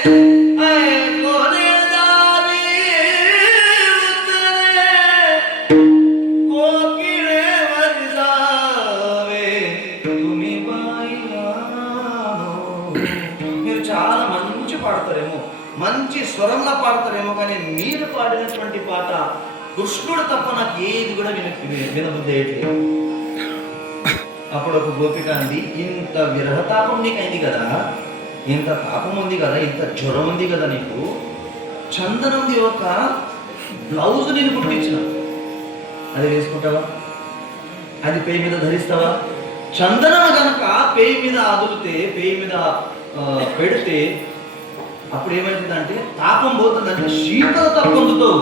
మీరు చాలా మంచి పాడతారేమో, మంచి స్వరంలో పాడతారేమో, కానీ మీరు పాడినటువంటి పాట కృష్ణుడు తప్ప నాకు ఏది కూడా వినబుద్ధి అయ్యట్లేదు. అప్పుడు ఒక గోపిక అంది, ఇంత విరహతాపం నీకు అయింది కదా, ఇంత తాపం ఉంది కదా, ఇంత జ్వరం ఉంది కదా, నీకు చందనంది ఒక బ్లౌజ్ నేను కుట్టించిన, అది వేసుకుంటావా? అది పేయి మీద ధరిస్తావా? చందనం కనుక పేయి మీద అదులితే, పేయి మీద పెడితే అప్పుడు ఏమవుతుందంటే తాపం పోతుందంటే శీతలత పొందుతావు.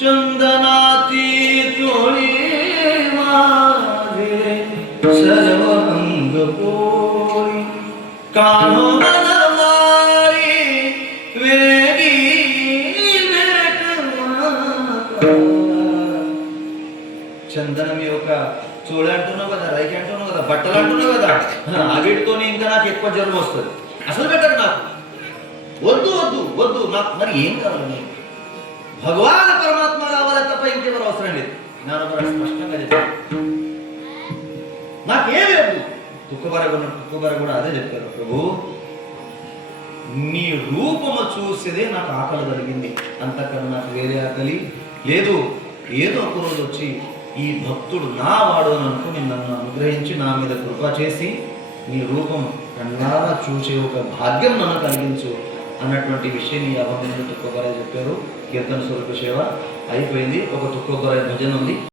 చందనాతి తోళి సర్వంగ పోయి కాను చందనం యొక్క చూడ అంటున్నావు కదా, రైకి అంటున్నావు కదా, బట్టలు అంటున్నావు కదా, అవిటితో ఇంకా నాకు ఎక్కువ జ్వరం వస్తుంది. అసలు పెట్టరు నాకు, వద్దు వద్దు వద్దు, నాకు మరి ఏం కావాలి? భగవాన్ పరమాత్మ రావాలి తప్ప ఇంకెవరు అవసరం లేదు. జ్ఞానపర స్పష్టంగా చెప్పారు, నాకేమీ వద్దు. తుక్కబర కూడా అదే చెప్పారు, ప్రభు నీ రూపము చూసేదే నాకు ఆకలి కలిగింది, అంతకన్నా నాకు వేరే ఆకలి లేదు. ఏదో ఒక రోజు వచ్చి ఈ భక్తుడు నా వాడు అని అనుకుని నన్ను అనుగ్రహించి నా మీద కృప చేసి నీ రూపం కన్నారా చూసే ఒక భాగ్యం నన్ను కలిగించు అన్నటువంటి విషయం ఈ అభంగంలో తుక్కబరాయ్ చెప్పారు. కీర్తన స్వరూప సేవ అయిపోయింది. ఒక తుక్కబరాయ్ భజన ఉంది.